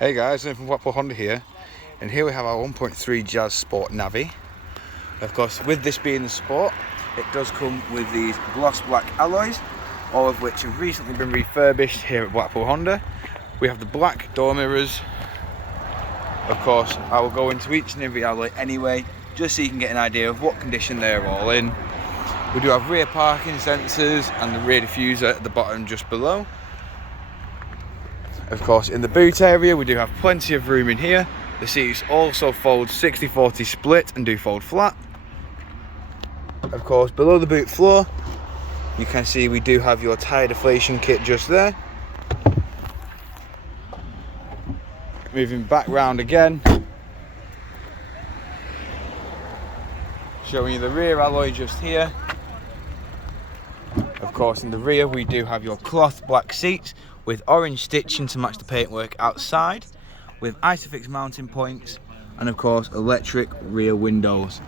Hey guys, I'm from Blackpool Honda here, and here we have our 1.3 Jazz Sport Navi. Of course, with this being the Sport, it does come with these gloss black alloys, all of which have recently been refurbished here at Blackpool Honda. We have the black door mirrors. Of course, I will go into each and every alloy anyway, just so you can get an idea of what condition they're all in. We do have rear parking sensors and the rear diffuser at the bottom just below. Of course, in the boot area we do have plenty of room in here. The seats also fold 60-40 split and do fold flat. Of course, below the boot floor you can see we do have your tyre deflation kit just there. Moving back round again, showing you the rear alloy just here. Of course, in the rear we do have your cloth black seats with orange stitching to match the paintwork outside, with Isofix mounting points, and of course electric rear windows.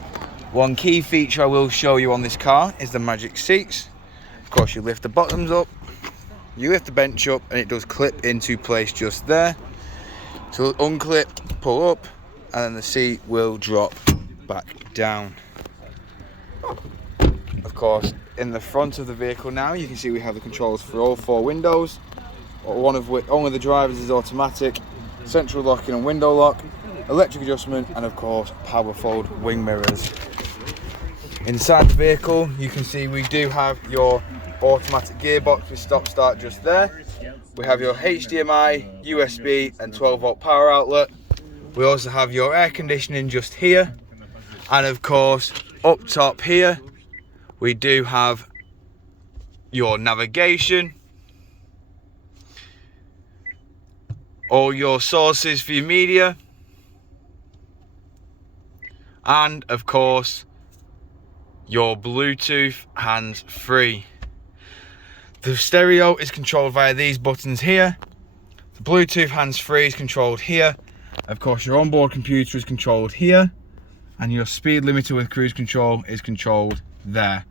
One key feature I will show you on this car is the magic seats. Of course, you lift the bottoms up, you lift the bench up, and it does clip into place just there. So unclip, pull up, and then the seat will drop back down. Of course, in the front of the vehicle now, you can see we have the controls for all four windows, one of which only the driver's is automatic, central locking and window lock, electric adjustment, and of course power fold wing mirrors. Inside the vehicle you can see we do have your automatic gearbox with stop start just there. We have your HDMI, USB and 12-volt power outlet. We also have your air conditioning just here, and of course up top here we do have your navigation, all your sources for your media, and of course your Bluetooth hands-free. The stereo is controlled via these buttons here. The Bluetooth hands-free is controlled here. Of course, your onboard computer is controlled here, and your speed limiter with cruise control is controlled there.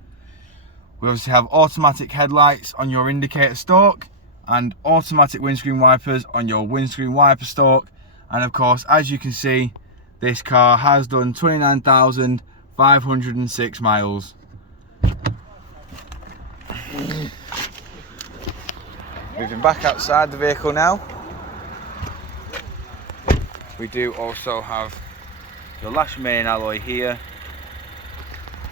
We obviously have automatic headlights on your indicator stalk and automatic windscreen wipers on your windscreen wiper stalk. And of course, as you can see, this car has done 29,506 miles. Moving back outside the vehicle now, we do also have your lash main alloy here.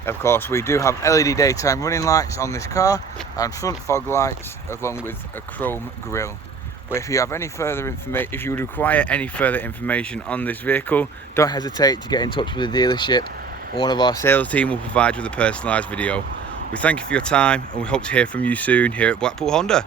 Of course, we do have LED daytime running lights on this car and front fog lights, along with a chrome grille. But if you have any further information, if you would require any further information on this vehicle, don't hesitate to get in touch with the dealership, and one of our sales team will provide you with a personalised video. We thank you for your time, and we hope to hear from you soon here at Blackpool Honda.